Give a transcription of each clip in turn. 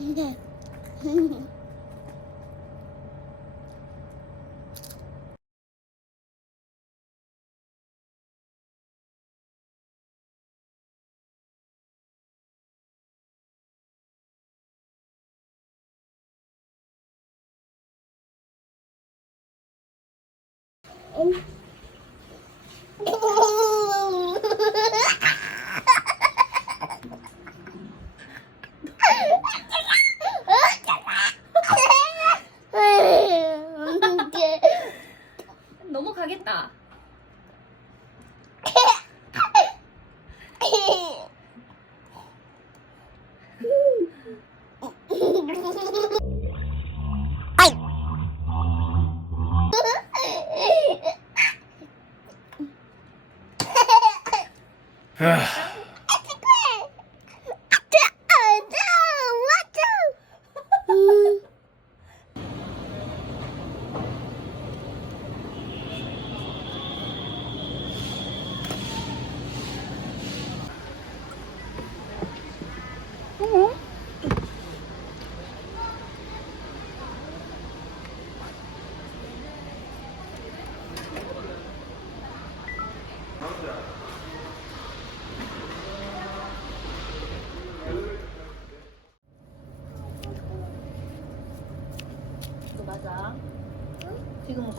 嘿 嘿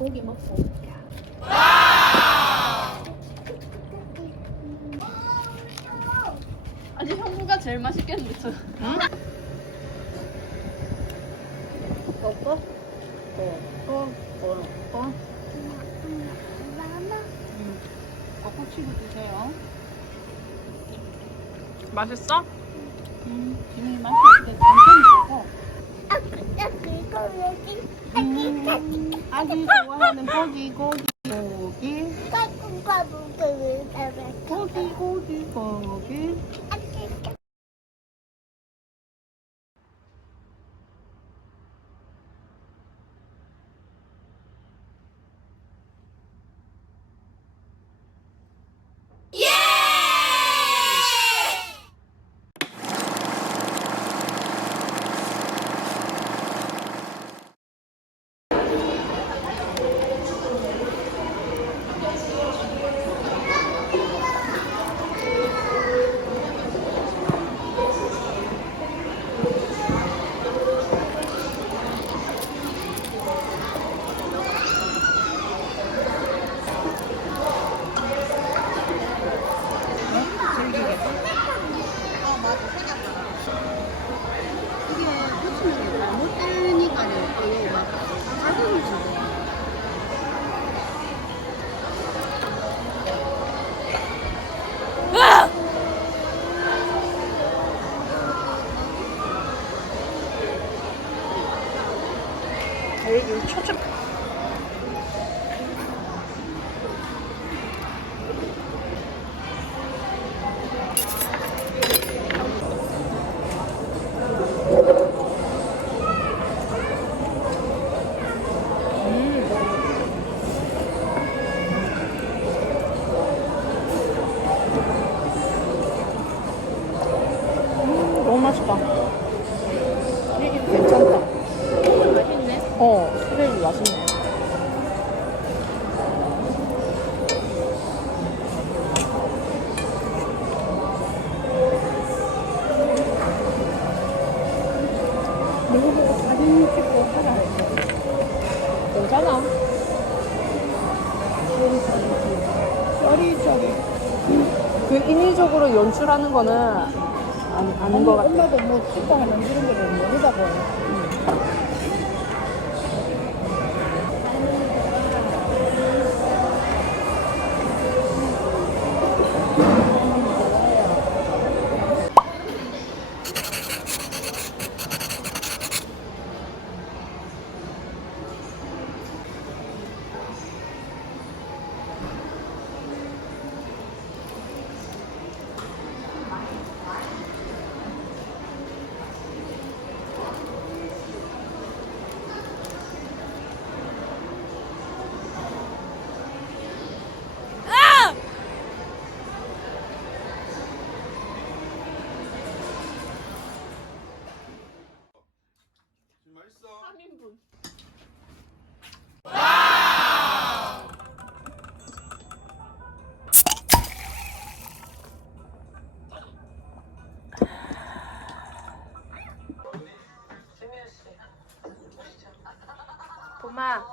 고기 먹고. 아니 형부가 제일 맛있겠는데 저. 응? 먹고? 먹고 먹고. 먹고 치고 드세요. 맛있어? 음, 맛이 어때? 천천히 먹어. 음, 아기 좋아하는 고기 고기 고기 고기 고기 고기. 여기 쩌리쩌리. 그 인위적으로 연출하는 거는 아니, 아닌 것 같아. 엄마도 뭐 하는 그런 거를 모르다고. 고마.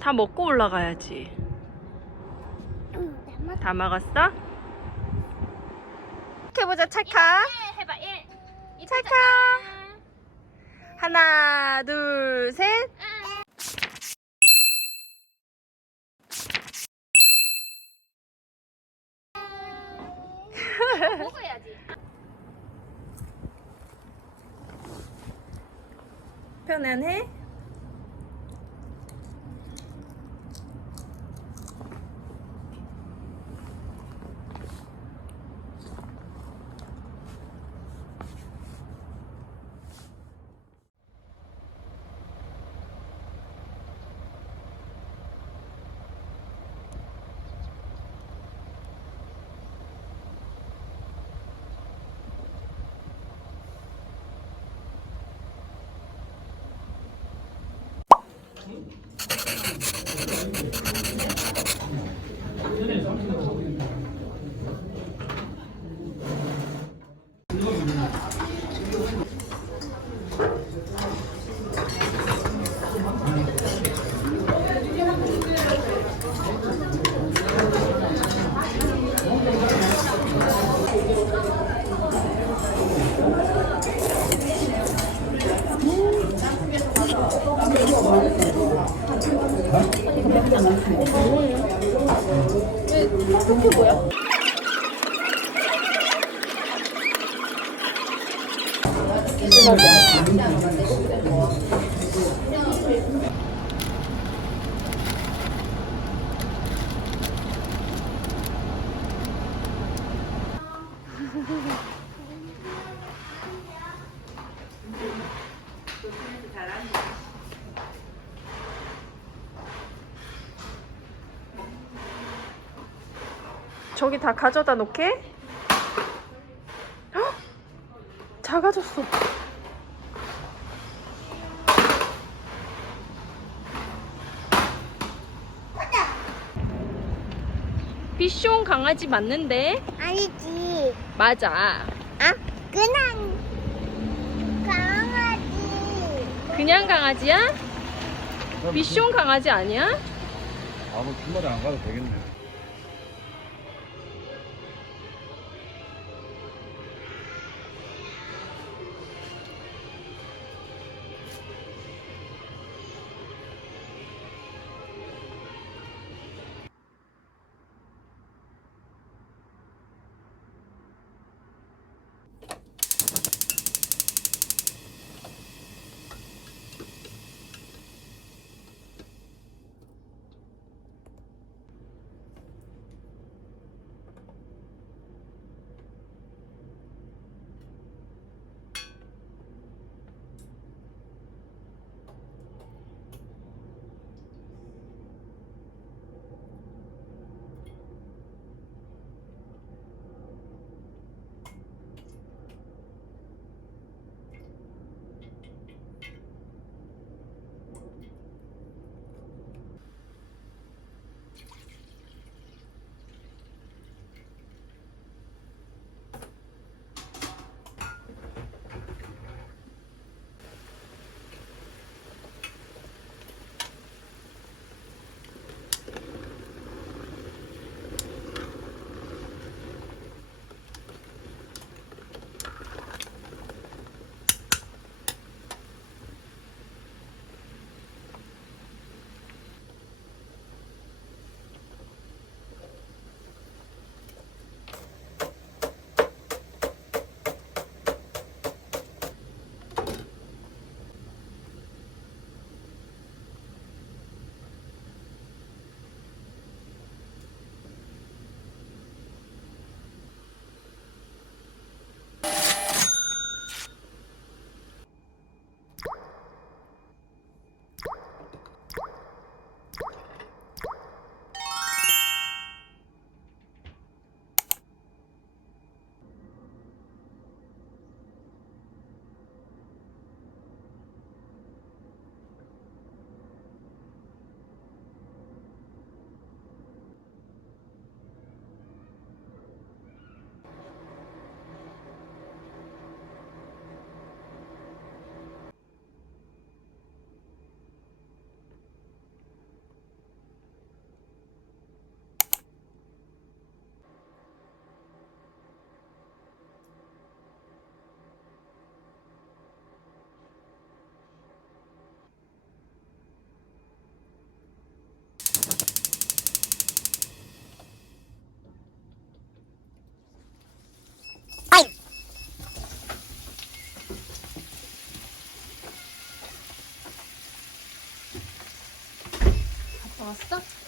다 먹고 올라가야지. 다 먹었어? 이렇게 보자, 찰칵. 찰칵. 하나 둘 셋. 먹어야지. 편안해? 저기 다 가져다 놓게? 헉! 작아졌어. 비숑 강아지 맞는데? 아니지. 맞아. 아, 그냥 강아지. 그냥 강아지야? 비숑 강아지 아니야? 아무 주말에 안 가도 되겠네. 왔어?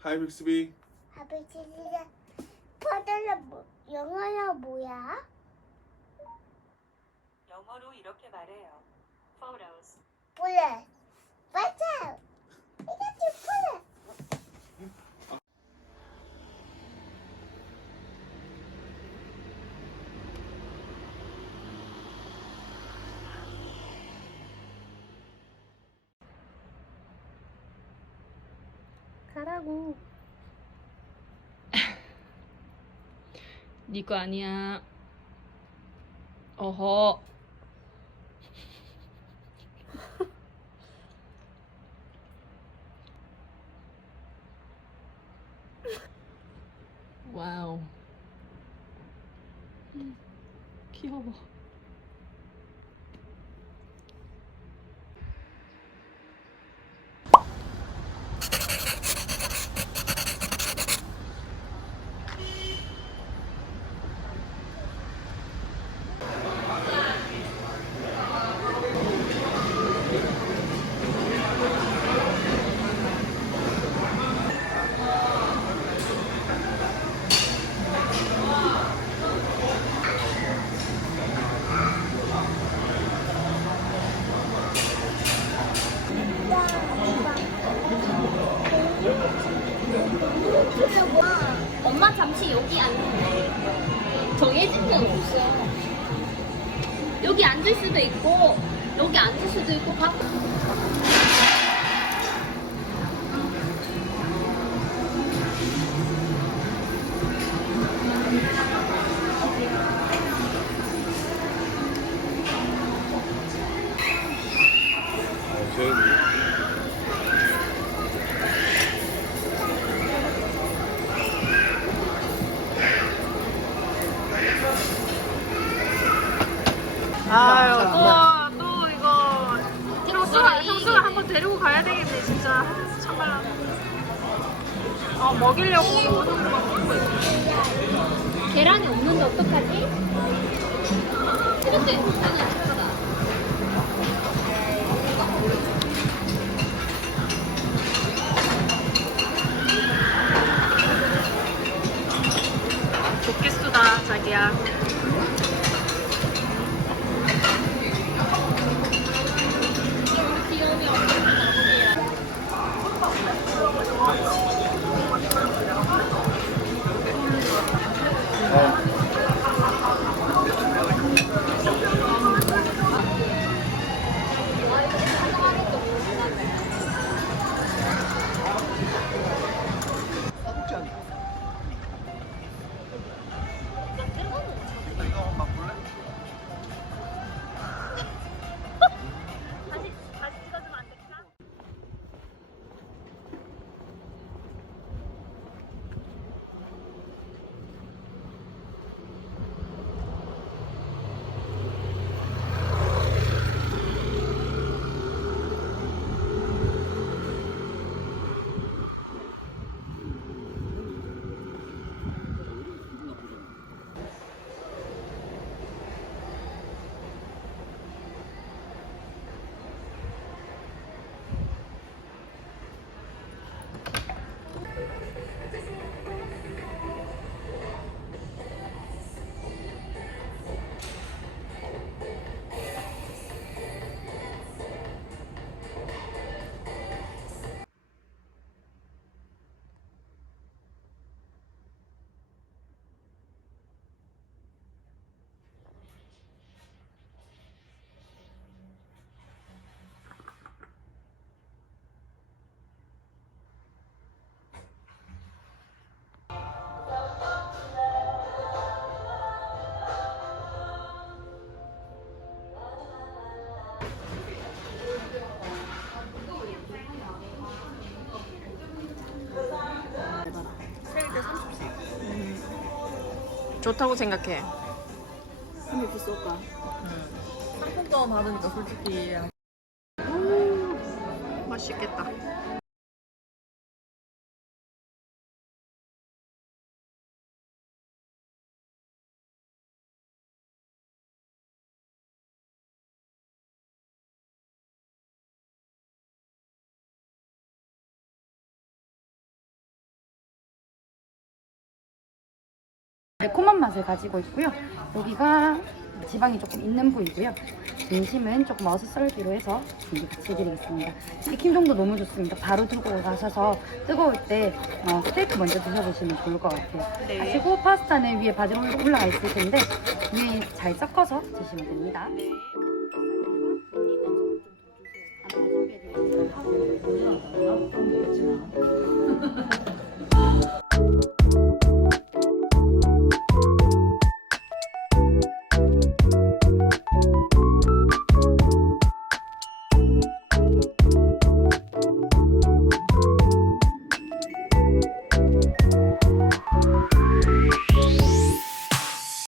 하이 빅스비. 아버지가 퍼즐은 뭐, 영어가 뭐야? 영어로 이렇게 말해요. 맞아. 이게 볼래. 가라고. 네거 아니야. 어허. 여기 앉을 수도 있고 밥. 어, 먹이려고. 계란이 없는데 어떡하지? 이렇게 좋겠수다, 자기야. 좋다고 생각해. 근데 그 쏠까? 상품권 받으니까 솔직히 맛있겠다. 매콤한 맛을 가지고 있고요. 여기가 지방이 조금 있는 부위고요. 중심은 조금 어슷 썰기로 해서 준비 같이 해드리겠습니다. 익힘정도 너무 좋습니다. 바로 들고 가셔서 뜨거울 때 어, 스테이크 먼저 드셔보시면 좋을 것 같아요. 네. 그리고 파스타는 위에 바질 올라가 있을 텐데 위에 잘 섞어서 드시면 됩니다. 네.